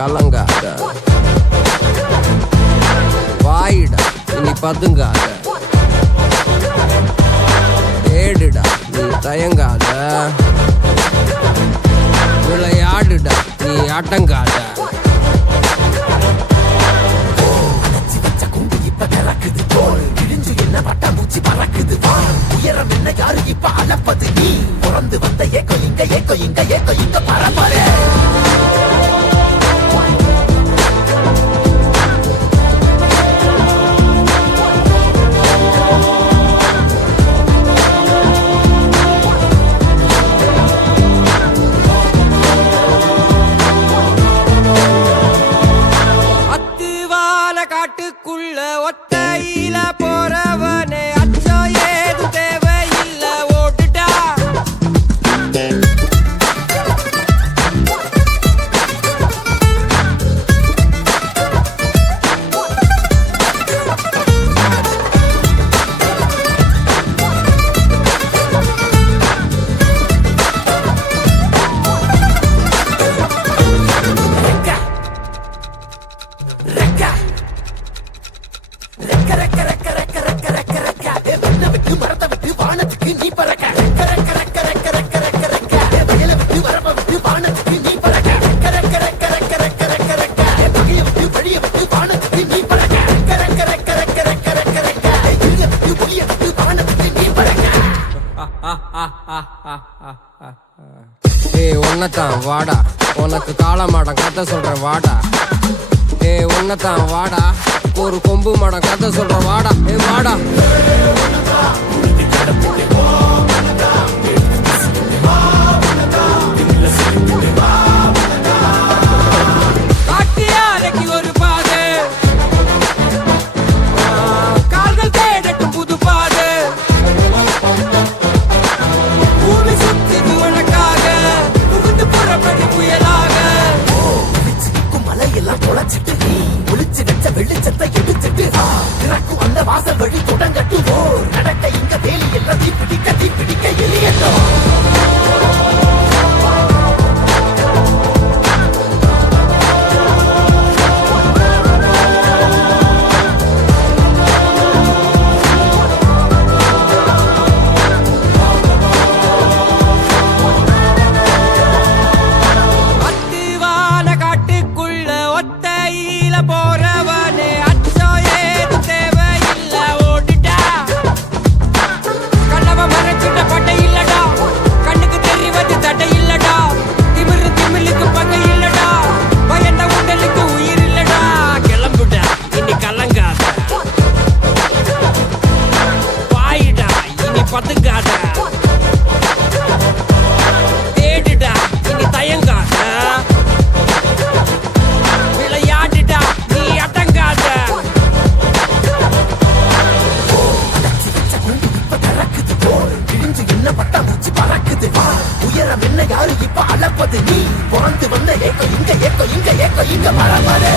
கலங்காத, வாயிடா இனி பதுங்காத, தேடுடா நீ தயங்காத, விளையாடுடா நீ அடங்காத. உயரம் என்ன யாரு இப்ப அளப்பது நீ பிறந்து வந்த ஏக்கோ இங்க ஏக்கோ இங்க ஏக்கோ இங்க பரம்பரை அத்துவால காட்டுக்குள்ள ஒத்தையில போறவனே அச்சம் ஏது தேவையில்ல ஓட்டுடா. உன்னதான் வாடா, உனக்கு காளமாடம் கதை சொல்றேன் வாடா. உன்னதான் வாடா, ஒரு கொம்பு மாடம் கதை சொல்றேன் வாடா. வாடா காட்டியாரைக்கு ஒரு பாது, கால்கள் தேடட்டும் புது பாது. பூமி சுத்திது உனக்காக, புகுந்து புறப்படி புயலாக. மலையெல்லாம் தொலைச்சிட்டு நீ ஒளிச்சு வச்ச வெளிச்சத்தை எடுத்துட்டு திறக்கும் அந்த வாசல் வழி தொடங்கட்டும். நடக்க இங்க வேலி எல்லாம் தீப்பிடிக்க எலியட்டும். போறவனே அச்சம் ஏது தேவையில்ல ஓடிட்டா. கண்ணவ மறைச்சிட்ட பட்டை இல்லடா, கண்ணுக்கு தெரிவது தடை இல்லடா. திமிழுக்கு பகை இல்லடா, பயந்த உடலுக்கு உயிர் இல்லடா. கிளம்புடா இனி கலங்காத, வாயிடா இனி பதுங்காத, தேடுடா இனி தயங்காத, உயரம் என்ன யாரு இப்ப அளப்பது நீ பிறந்து வந்த ஏக்கோ இங்க ஏக்கோ இங்க ஏக்கோ இங்க பரம்பரை.